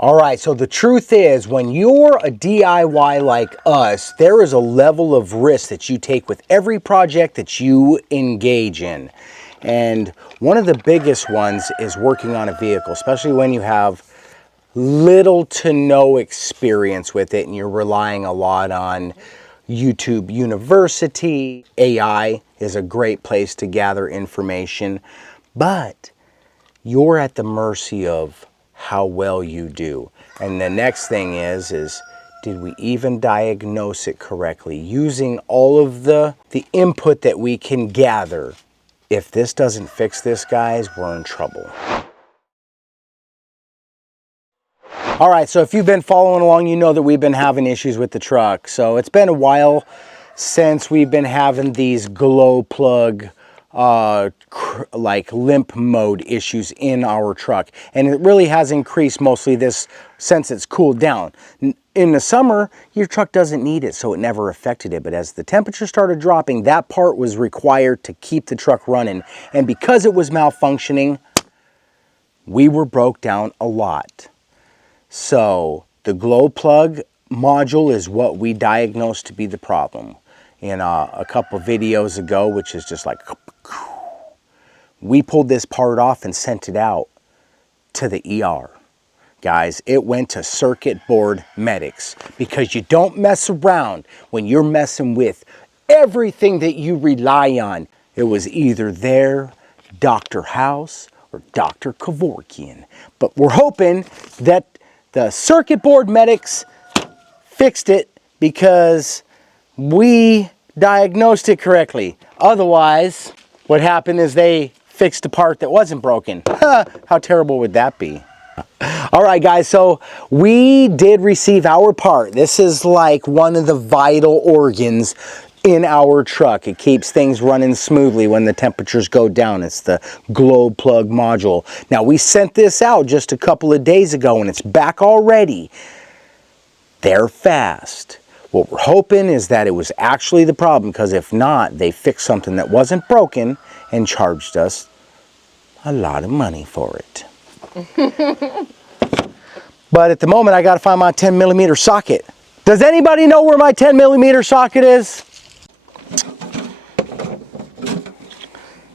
All right, so the truth is, when you're a DIY like us, there is a level of risk that you take with every project that you engage in. And one of the biggest ones is working on a vehicle, especially when you have little to no experience with it and you're relying a lot on YouTube University. AI is a great place to gather information, but you're at the mercy of how well you do. And the next thing is did we even diagnose it correctly? Using all of the input that we can gather. If this doesn't fix this, guys, we're in trouble. All right, so if you've been following along, you know that we've been having issues with the truck. So it's been a while since we've been having these glow plug like limp mode issues in our truck, and it really has increased mostly this since it's cooled down. In the summer your truck doesn't need it, so it never affected it, but as the temperature started dropping, that part was required to keep the truck running, and because it was malfunctioning, we were broke down a lot. So the glow plug module is what we diagnosed to be the problem. In a couple videos ago, which is just like, we pulled this part off and sent it out to the ER. Guys, it went to circuit board medics, because you don't mess around when you're messing with everything that you rely on. It was either there, Dr. House, or Dr. Kevorkian. But we're hoping that the circuit board medics fixed it, because we diagnosed it correctly. Otherwise, what happened is they fixed a part that wasn't broken. How terrible would that be? All right, guys, so we did receive our part. This is like one of the vital organs in our truck. It keeps things running smoothly when the temperatures go down. It's the glow plug module. Now, we sent this out just a couple of days ago, and it's back already. They're fast. What we're hoping is that it was actually the problem, because if not, they fixed something that wasn't broken and charged us a lot of money for it. But at the moment, I got to find my 10mm socket. Does anybody know where my 10mm socket is?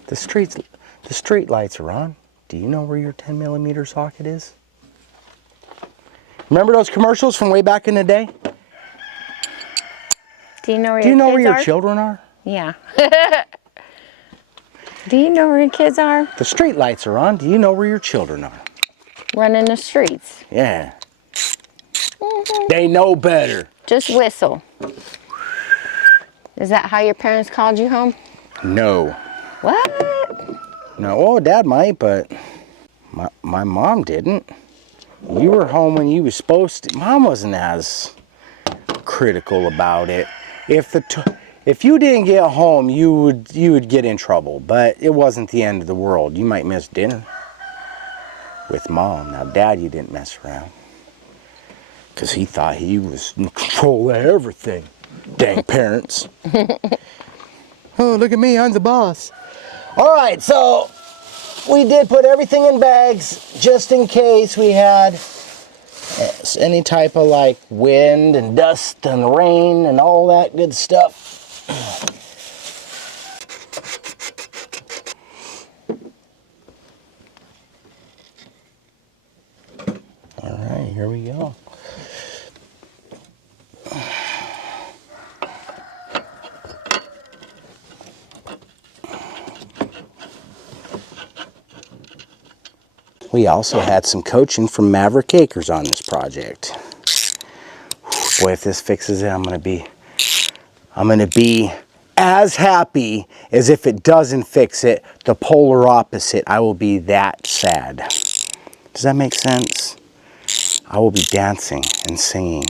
The street lights are on. Do you know where your 10mm socket is? Remember those commercials from way back in the day? Do you know where your children are? Yeah. Do you know where your kids are? The street lights are on. Do you know where your children are? Running the streets. Yeah. They know better. Just whistle. Is that how your parents called you home? No. What? No, well, Dad might, but my mom didn't. You were home when you were supposed to. Mom wasn't as critical about it. If you didn't get home, you would get in trouble, but it wasn't the end of the world. You might miss dinner with Mom. Now, Dad, you didn't mess around, because he thought he was in control of everything. Dang parents. Oh, look at me, I'm the boss. All right, so we did put everything in bags just in case we had any type of like wind and dust and rain and all that good stuff. All right, here we go. We also had some coaching from Maverick Acres on this project. Boy, if this fixes it, I'm gonna be as happy as if it doesn't fix it. The polar opposite. I will be that sad. Does that make sense? I will be dancing and singing.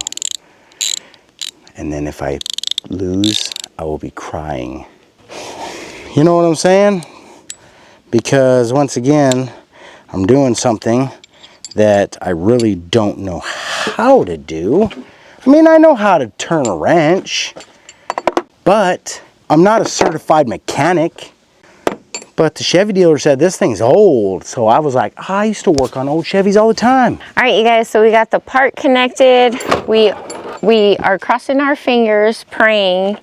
And then if I lose, I will be crying. You know what I'm saying? Because once again, I'm doing something that I really don't know how to do. I mean, I know how to turn a wrench, but I'm not a certified mechanic. But the Chevy dealer said this thing's old. So I was like, I used to work on old Chevys all the time. All right, you guys, so we got the part connected. We are crossing our fingers, praying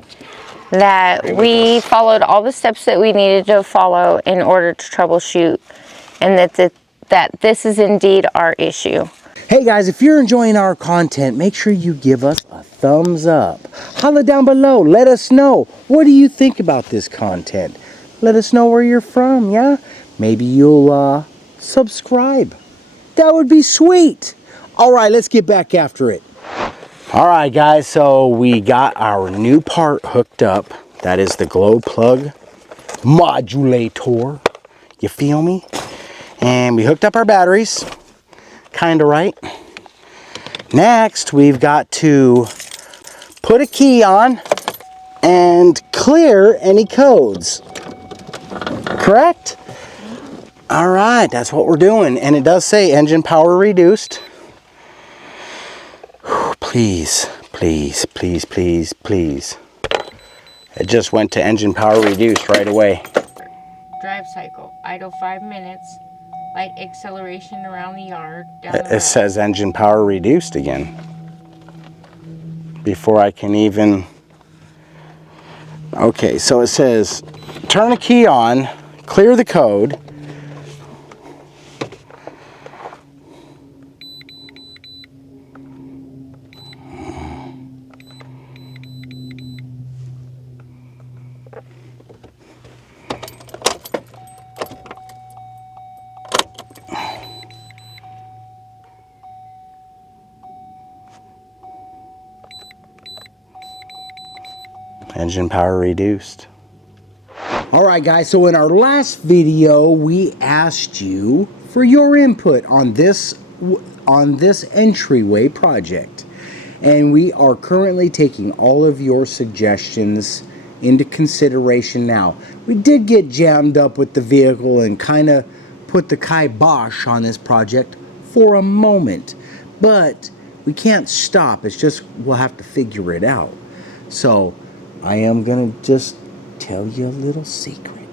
that we followed all the steps that we needed to follow in order to troubleshoot, and that this is indeed our issue. Hey guys, if you're enjoying our content, make sure you give us a thumbs up. Holla down below. Let us know. What do you think about this content? Let us know where you're from, yeah? Maybe you'll subscribe. That would be sweet. All right, let's get back after it. All right, guys, so we got our new part hooked up. That is the glow plug modulator. You feel me? And we hooked up our batteries. Kind of right. Next, we've got to put a key on and clear any codes. Correct? All right, that's what we're doing. And it does say engine power reduced. Please, please, please, please, please. It just went to engine power reduced right away. Drive cycle, idle 5 minutes. Light acceleration around the yard. It says engine power reduced again. Before I can even... Okay, so it says turn a key on, clear the code. Engine power reduced. All right, guys, so in our last video, we asked you for your input on this entryway project. And we are currently taking all of your suggestions into consideration now. We did get jammed up with the vehicle and kind of put the kibosh on this project for a moment. But we can't stop. It's just we'll have to figure it out. So I am going to just tell you a little secret.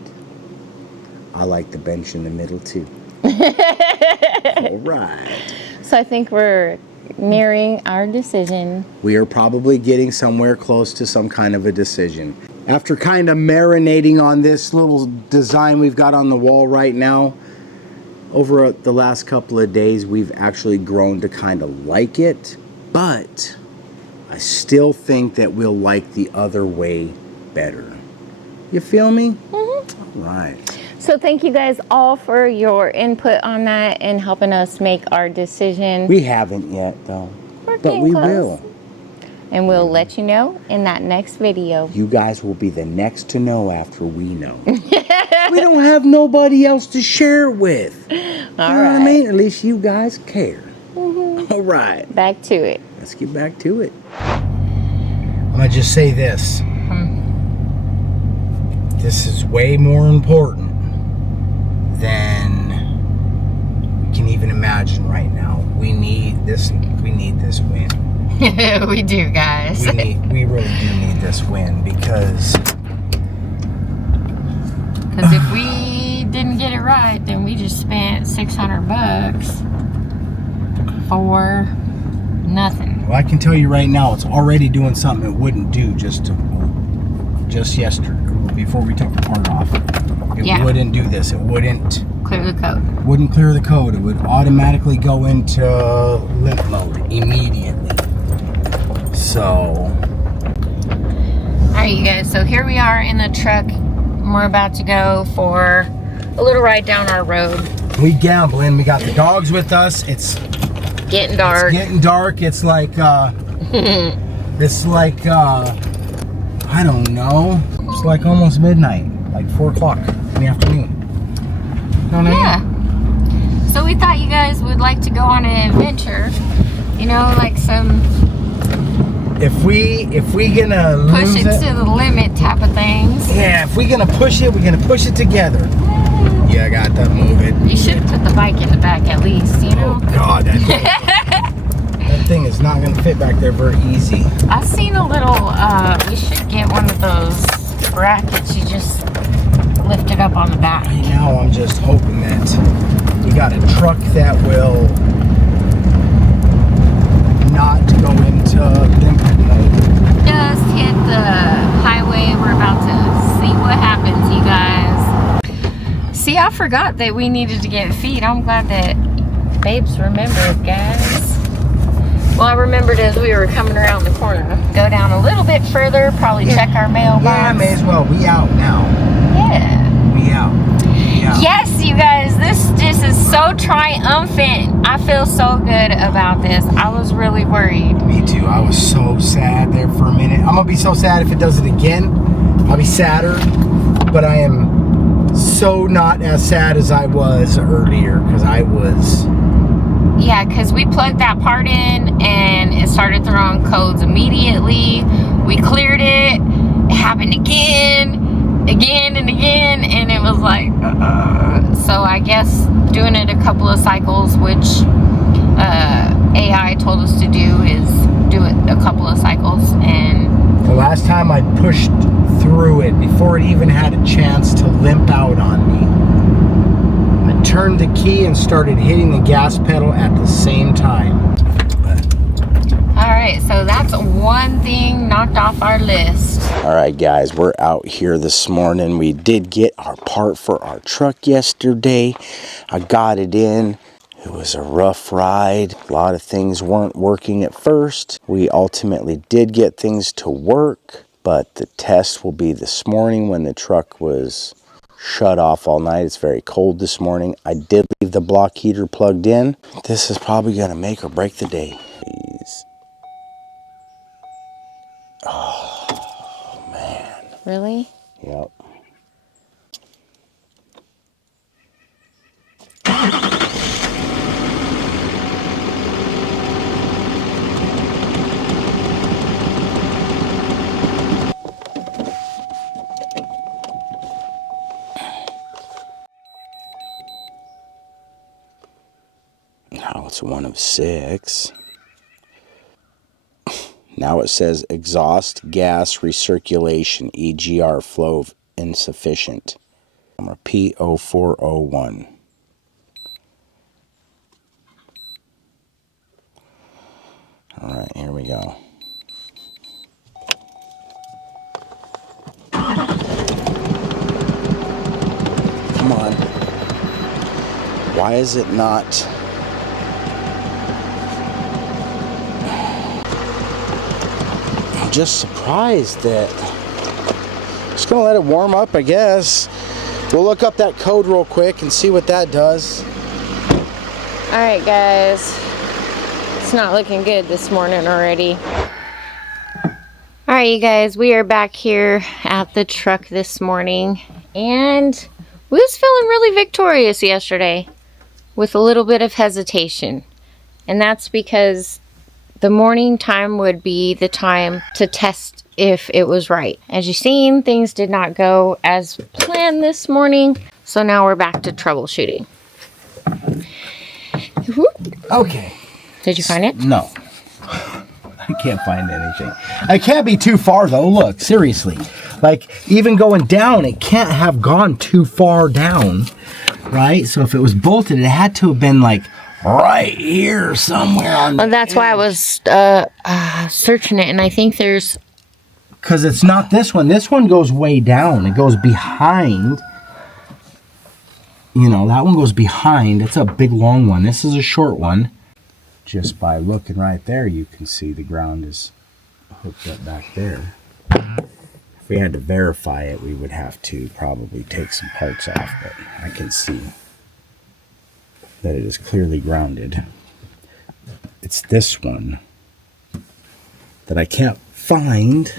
I like the bench in the middle too. All right. So I think we're nearing our decision. We are probably getting somewhere close to some kind of a decision. After kind of marinating on this little design we've got on the wall right now, over the last couple of days, we've actually grown to kind of like it, but I still think that we'll like the other way better. You feel me? Mm-hmm. All right. So thank you guys all for your input on that and helping us make our decision. We haven't yet, though. But we will. And we'll let you know in that next video. You guys will be the next to know after we know. We don't have nobody else to share it with. All right. What I mean? At least you guys care. Mm-hmm. All right. Back to it. Let's get back to it. I'm going to just say this. This is way more important than we can even imagine right now. We need this win. We do, guys. We really do need this win because if we didn't get it right, then we just spent $600 for nothing. Well, I can tell you right now, it's already doing something it wouldn't do just yesterday before we took the part off. It wouldn't do this. It wouldn't clear the code. Wouldn't clear the code. It would automatically go into limp mode immediately. So, all right, you guys. So here we are in the truck. We're about to go for a little ride down our road. We gambling. We got the dogs with us. It's getting dark. It's getting dark. It's like I don't know. It's like almost midnight, like 4 o'clock in the afternoon. You know what I mean? So we thought you guys would like to go on an adventure. You know, like some. If we gonna push it to the limit type of things. Yeah, if we gonna push it, we're gonna push it together. Yeah, I got to move it. You should put the bike in the back at least, you know? Oh God, that thing is not gonna fit back there very easy. I've seen a little, we should get one of those brackets you just lift it up on the back. Right now, I'm just hoping that you got a truck that will not go into limping mode. Just hit the highway. We're about to see what happens, you guys. See, I forgot that we needed to get feed. I'm glad that Babes remembered, guys. Well, I remembered as we were coming around the corner. Go down a little bit further, probably check our mailbox. Yeah, may as well. We out now. Yeah. We out. Yes, you guys, this is so triumphant. I feel so good about this. I was really worried. Me too. I was so sad there for a minute. I'm gonna be so sad if it does it again. I'll be sadder, but I am so not as sad as I was earlier, because I was... Yeah, because we plugged that part in and it started throwing codes immediately. We cleared it. It happened again and again, and it was like, so I guess doing it a couple of cycles, which AI told us to do, is do it a couple of cycles. And the last time I pushed through it, before it even had a chance to limp out on me, I turned the key and started hitting the gas pedal at the same time. Alright, so that's one thing knocked off our list. Alright guys, we're out here this morning. We did get our part for our truck yesterday. I got it in. It was a rough ride. A lot of things weren't working at first. We ultimately did get things to work, but the test will be this morning when the truck was shut off all night. It's very cold this morning. I did leave the block heater plugged in. This is probably going to make or break the day. Please. Oh, man. Really? Yep. Now it's 1 of 6. Now it says exhaust gas recirculation, EGR flow insufficient. Number P0401. All right, here we go. Come on. Why is it not? I'm just surprised that... Just gonna let it warm up, I guess. We'll look up that code real quick and see what that does. Alright guys, it's not looking good this morning already. Alright you guys, we are back here at the truck this morning, and we was feeling really victorious yesterday with a little bit of hesitation. And that's because the morning time would be the time to test if it was right. As you've seen, things did not go as planned this morning, so now we're back to troubleshooting. Okay. Did you find it? No. I can't find anything. I can't be too far though. Look, seriously. Like, even going down, it can't have gone too far down, right? So if it was bolted, it had to have been like right here somewhere on the Well, that's why I was searching it, and I think there's... Because it's not this one. This one goes way down. It goes behind. You know, that one goes behind. It's a big, long one. This is a short one. Just by looking right there, you can see the ground is hooked up back there. If we had to verify it, we would have to probably take some parts off, but I can see that it is clearly grounded. It's this one that I can't find.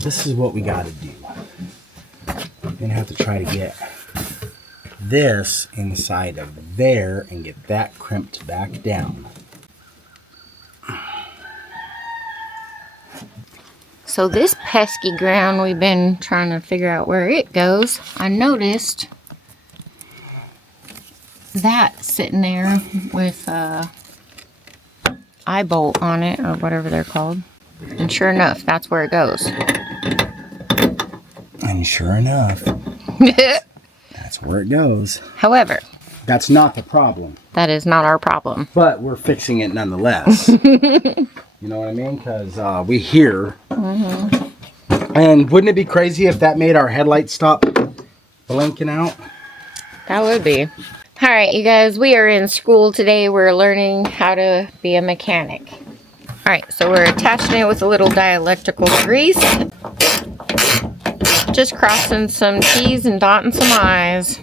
this is what we got to do. We're going to have to try to get this inside of there and get that crimped back down. So this pesky ground, we've been trying to figure out where it goes. I noticed that sitting there with a eye bolt on it, or whatever they're called. And sure enough, that's where it goes. And sure enough, that's where it goes. However, that's not the problem. that is not our problem. But we're fixing it nonetheless. You know what I mean? Because we hear. And wouldn't it be crazy if that made our headlights stop blinking out? That would be. All right, you guys, we are in school today. We're learning how to be a mechanic. All right, so we're attaching it with a little dielectrical grease. Just crossing some T's and dotting some I's.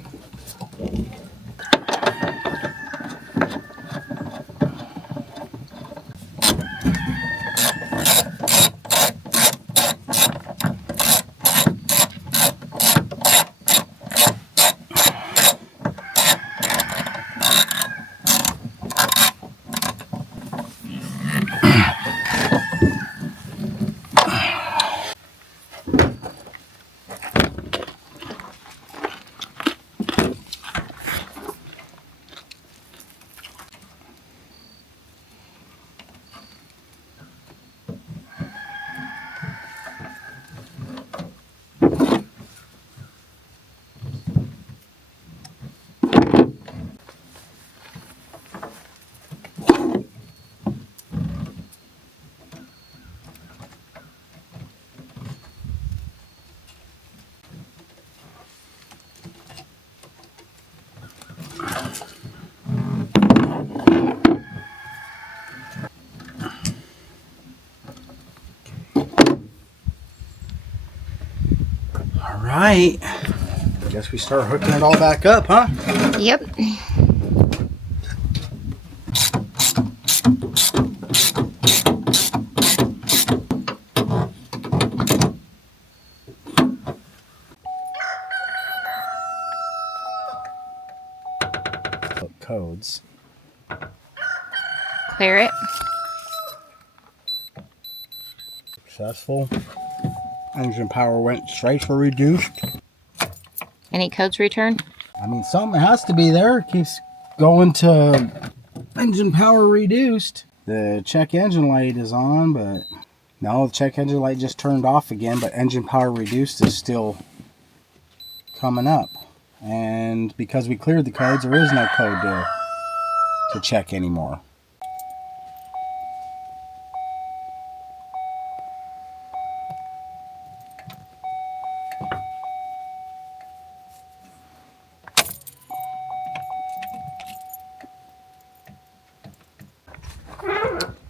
Alright, I guess we start hooking it all back up, huh? Yep. Codes. Clear it. Successful. Engine power went straight for reduced. Any codes returned? I mean, something has to be there. It keeps going to engine power reduced. The check engine light is on, but no, the check engine light just turned off again, but engine power reduced is still coming up. And because we cleared the codes, there is no code to check anymore.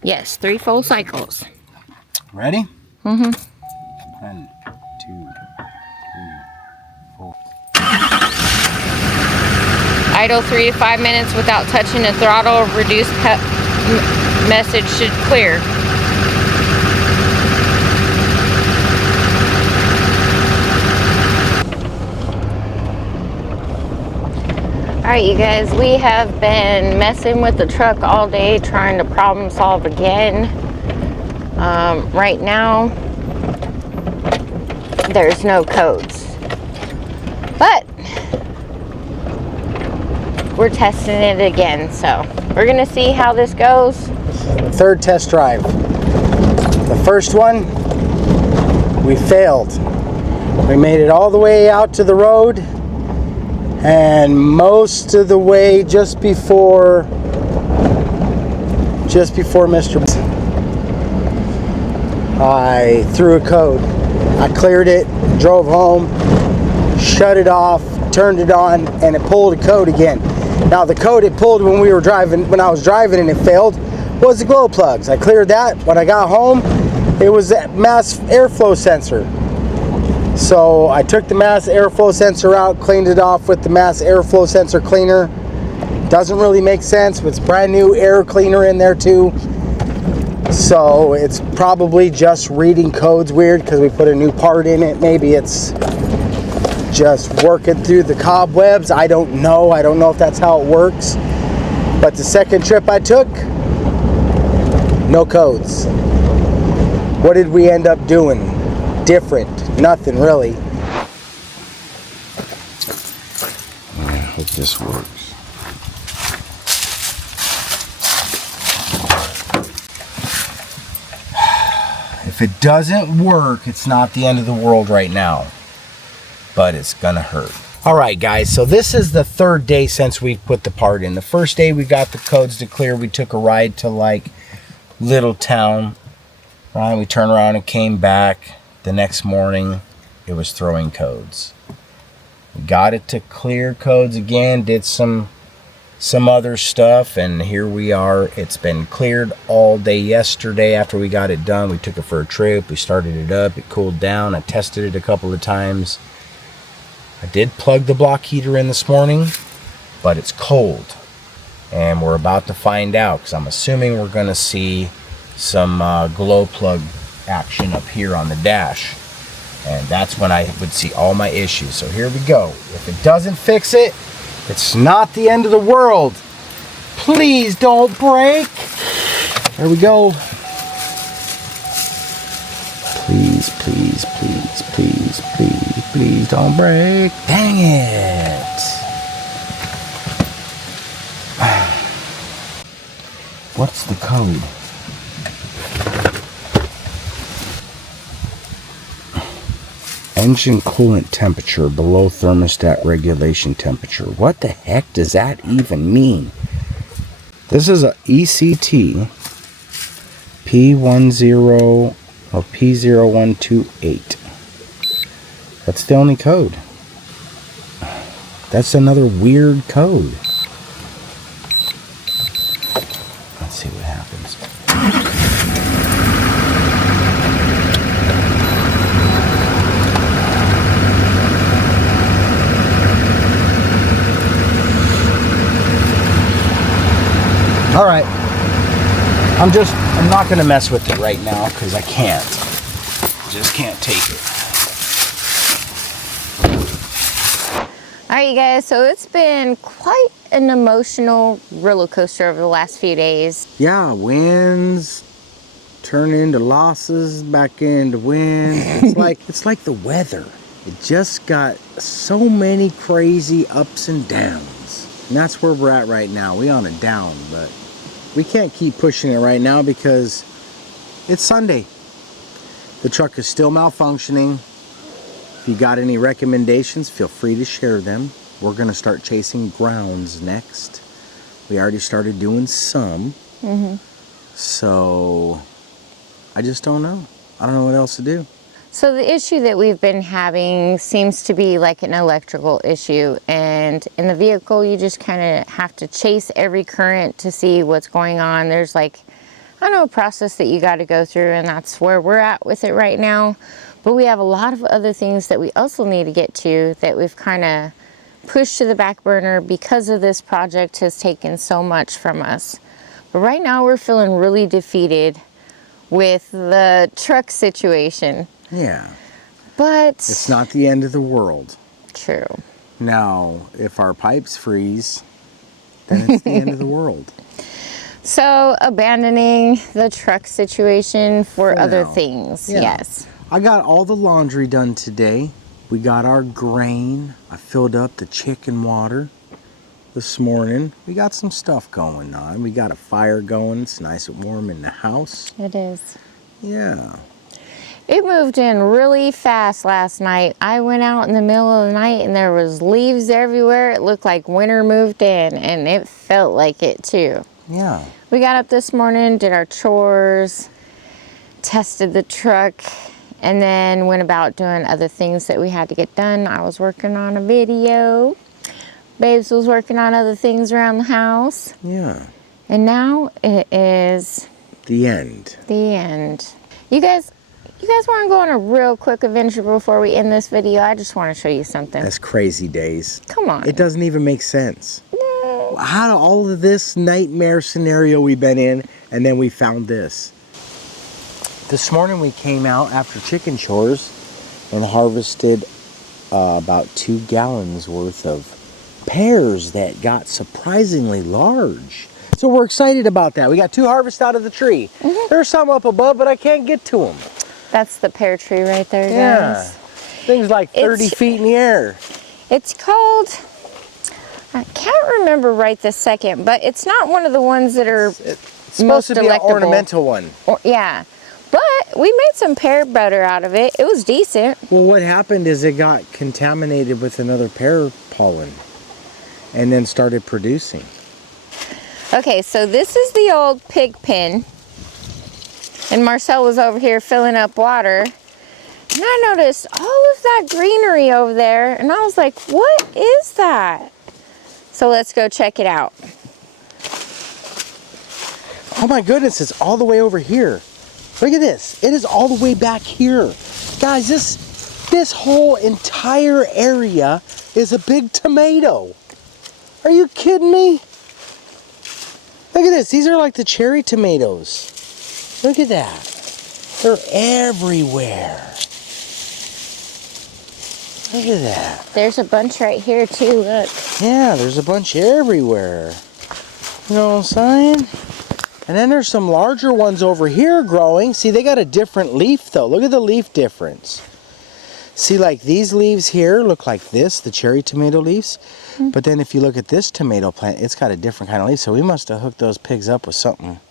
Yes, 3 full cycles. Ready? Mm-hmm. 1, 2, 3, 4. Idle 3 to 5 minutes without touching the throttle. Reduced message should clear. Alright, you guys, we have been messing with the truck all day trying to problem solve again. Right now, there's no codes. But we're testing it again, so we're gonna see how this goes. Third test drive. The first one, we failed. We made it all the way out to the road, and most of the way just before Mr. I threw a code. I cleared it, drove home, shut it off, turned it on, and it pulled a code again. Now the code it pulled when I was driving and it failed was the glow plugs. I cleared that. When I got home, it was that mass airflow sensor. So I took the mass airflow sensor out, cleaned it off with the mass airflow sensor cleaner. Doesn't really make sense, but it's brand new air cleaner in there too. So it's probably just reading codes weird because we put a new part in it. Maybe it's just working through the cobwebs. I don't know. I don't know if that's how it works. But the second trip I took, no codes. What did we end up doing? Different. Nothing really. I hope this works. If it doesn't work, it's not the end of the world right now, but it's gonna hurt. All right, guys, so this is the third day since we put the part in. The first day we got the codes to clear. We took a ride to like Little Town, right? We turned around and came back. The next morning, it was throwing codes. We got it to clear codes again, did some other stuff, and here we are. It's been cleared all day yesterday. After we got it done, we took it for a trip. We started it up. It cooled down. I tested it a couple of times. I did plug the block heater in this morning, but it's cold, and we're about to find out because I'm assuming we're going to see some glow plug action up here on the dash, and that's when I would see all my issues. So here we go. If it doesn't fix it, it's not the end of the world. Please don't break. There we go. Please, please, please, please, please, please don't break. Dang it. What's the code? Engine coolant temperature below thermostat regulation temperature. What the heck does that even mean? This is a ECT P10 or P0128. That's the only code. That's another weird code. Let's see what happens. All right, I'm not going to mess with it right now because I can't. Just can't take it. All right, you guys, so it's been quite an emotional roller coaster over the last few days. Yeah, wins turn into losses, back into wins. It's like the weather. It just got so many crazy ups and downs. And that's where we're at right now. We're on a down, but we can't keep pushing it right now because it's Sunday. The truck is still malfunctioning. If you got any recommendations, feel free to share them. We're going to start chasing grounds next. We already started doing some. So I just don't know. I don't know what else to do. So the issue that we've been having seems to be like an electrical issue, and in the vehicle you just kind of have to chase every current to see what's going on. There's like, I don't know, a process that you got to go through, and that's where we're at with it right now. But we have a lot of other things that we also need to get to that we've kind of pushed to the back burner because of this project has taken so much from us. But right now we're feeling really defeated with the truck situation. Yeah. But it's not the end of the world. True. Now, if our pipes freeze, then it's the end of the world. So, abandoning the truck situation for other things, yeah. Yes. I got all the laundry done today. We got our grain. I filled up the chicken water this morning. We got some stuff going on. We got a fire going. It's nice and warm in the house. It is. Yeah. It moved in really fast last night. I went out in the middle of the night and there was leaves everywhere. It looked like winter moved in, and it felt like it too. Yeah. We got up this morning, did our chores, tested the truck, and then went about doing other things that we had to get done. I was working on a video. Babes was working on other things around the house. Yeah. And now it is the end. The end. You guys want to go on a real quick adventure before we end this video? I just want to show you something. That's crazy days. Come on. It doesn't even make sense. No. How all of this nightmare scenario we've been in, and then we found this. This morning we came out after chicken chores and harvested about 2 gallons worth of pears that got surprisingly large. So we're excited about that. We got 2 harvests out of the tree. There's some up above, but I can't get to them. That's the pear tree right there, guys. Things like 30 feet in the air. It's called, I can't remember right this second, but it's not one of the ones that are It's supposed to be an ornamental one. Yeah. But we made some pear butter out of it. It was decent. Well, what happened is it got contaminated with another pear pollen and then started producing. Okay, so this is the old pig pen. And Marcel was over here filling up water. And I noticed all of that greenery over there. And I was like, what is that? So let's go check it out. Oh my goodness, it's all the way over here. Look at this. It is all the way back here. Guys, this whole entire area is a big tomato. Are you kidding me? Look at this. These are like the cherry tomatoes. Look at that. They're everywhere. Look at that. There's a bunch right here too, look. Yeah, there's a bunch everywhere. You know what I'm saying? And then there's some larger ones over here growing. See, they got a different leaf though. Look at the leaf difference. See, like these leaves here look like this, the cherry tomato leaves. But then if you look at this tomato plant, it's got a different kind of leaf. So we must have hooked those pigs up with something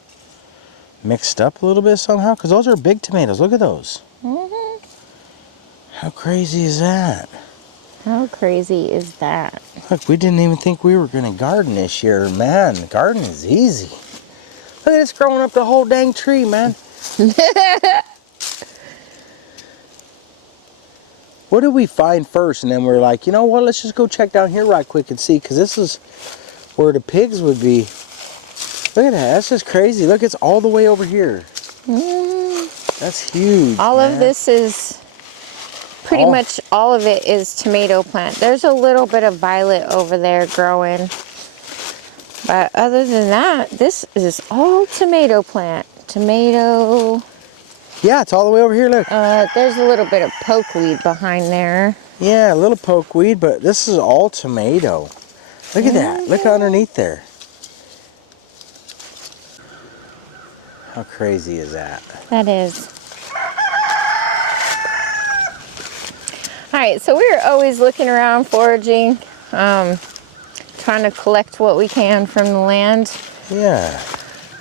mixed up a little bit somehow, because those are big tomatoes. Look at those. How crazy is that? How crazy is that? Look, we didn't even think we were going to garden this year. Man, gardening is easy. Look at it's growing up the whole dang tree, man. What did we find first? And then we're like, you know what, let's just go check down here right quick and see, because this is where the pigs would be. Look at that, that's just crazy. Look, it's all the way over here. That's huge. All of this is, pretty much all of it is tomato plant. There's a little bit of violet over there growing. But other than that, this is all tomato plant. Tomato. Yeah, it's all the way over here, look. There's a little bit of pokeweed behind there. Yeah, a little pokeweed, but this is all tomato. Look at that. Look underneath there. How crazy is that? That is. All right, so we're always looking around, foraging, trying to collect what we can from the land. Yeah.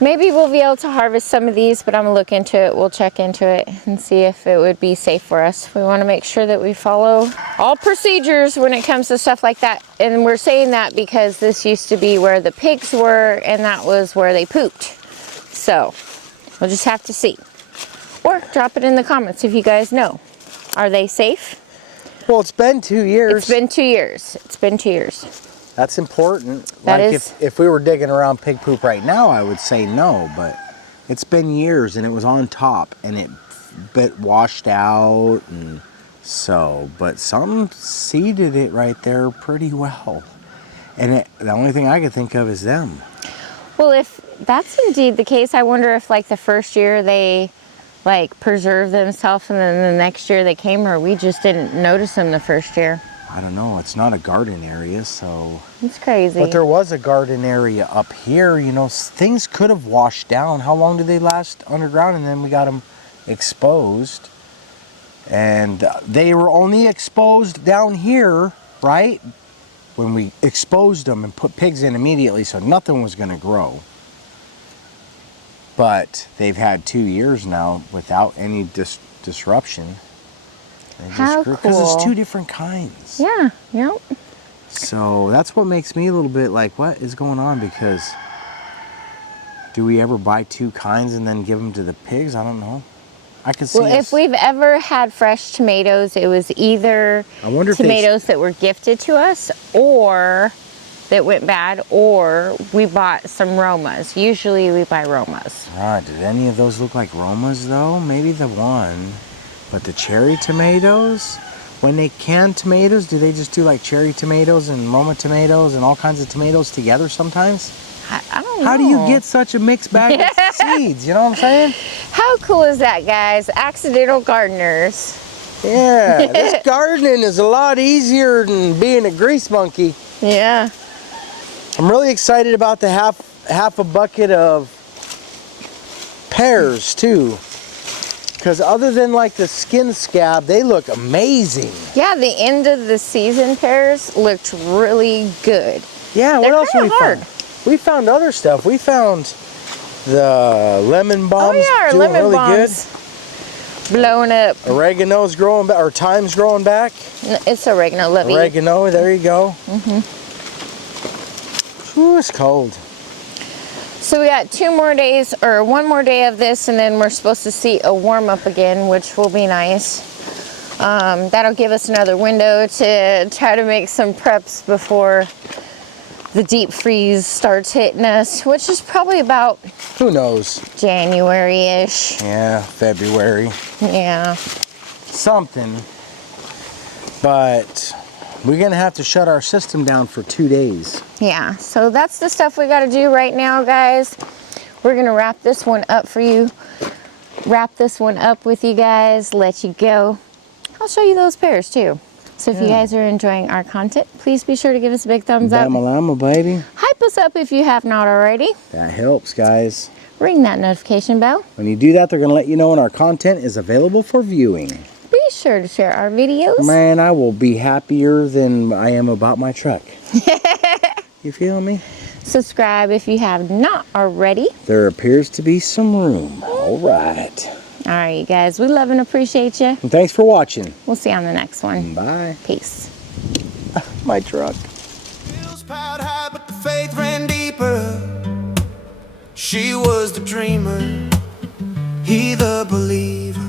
Maybe we'll be able to harvest some of these, but I'm gonna look into it. We'll check into it and see if it would be safe for us. We want to make sure that we follow all procedures when it comes to stuff like that. And we're saying that because this used to be where the pigs were, and that was where they pooped. So we'll just have to see. Or drop it in the comments if you guys know. Are they safe? Well, it's been 2 years. It's been 2 years. It's been 2 years. That's important. That like is. if we were digging around pig poop right now, I would say no, but it's been years and it was on top and it washed out, and so, but some seeded it right there pretty well. And the only thing I could think of is them. Well, if that's indeed the case, I wonder if like the first year they like preserved themselves and then the next year they came, or we just didn't notice them the first year. I don't know. It's not a garden area, so. It's crazy. But there was a garden area up here. You know, things could have washed down. How long did they last underground? And then we got them exposed. And they were only exposed down here, right? When we exposed them and put pigs in immediately, so nothing was going to grow. But they've had 2 years now without any disruption. How cool. Because it's 2 different kinds. Yeah, yep. So that's what makes me a little bit like, what is going on? Because do we ever buy 2 kinds and then give them to the pigs? I don't know. I could see. Well, if we've ever had fresh tomatoes, it was either tomatoes that were gifted to us or that went bad, or we bought some Romas. Usually we buy Romas. Ah, did any of those look like Romas though? Maybe the one. But the cherry tomatoes, when they can tomatoes, do they just do like cherry tomatoes and Roma tomatoes and all kinds of tomatoes together sometimes? I don't know. How do you get such a mixed bag of seeds, you know what I'm saying? How cool is that, guys? Accidental gardeners. Yeah, this gardening is a lot easier than being a grease monkey. Yeah. I'm really excited about the half a bucket of pears too. Because other than like the skin scab, they look amazing. Yeah, the end of the season pears looked really good. Yeah, what else we hard. found? We found other stuff. We found the lemon bombs. Oh yeah, our doing lemon really bombs blowing up. Good. Oregano's growing back, or thyme's growing back. It's oregano, lovey. Oregano, there you go. Ooh, it's cold. So we got 2 more days, or 1 more day of this, and then we're supposed to see a warm up again, which will be nice. That'll give us another window to try to make some preps before the deep freeze starts hitting us, which is probably about, Who knows? January-ish. Yeah, February. Yeah. Something. But we're gonna have to shut our system down for 2 days. Yeah, so that's the stuff we gotta do right now, guys. We're gonna wrap this one up for you. Wrap this one up with you guys, let you go. I'll show you those pears too. So if you guys are enjoying our content, please be sure to give us a big thumbs up. Llama, baby. Hype us up if you have not already. That helps, guys. Ring that notification bell. When you do that, they're gonna let you know when our content is available for viewing. Be sure to share our videos. Man, I will be happier than I am about my truck. You feel me? Subscribe if you have not already. There appears to be some room. All right. All right, you guys, we love and appreciate you. And thanks for watching. We'll see you on the next one. Bye. Peace. My truck. Hills piled high, but the faith ran deeper. She was the dreamer, he the believer.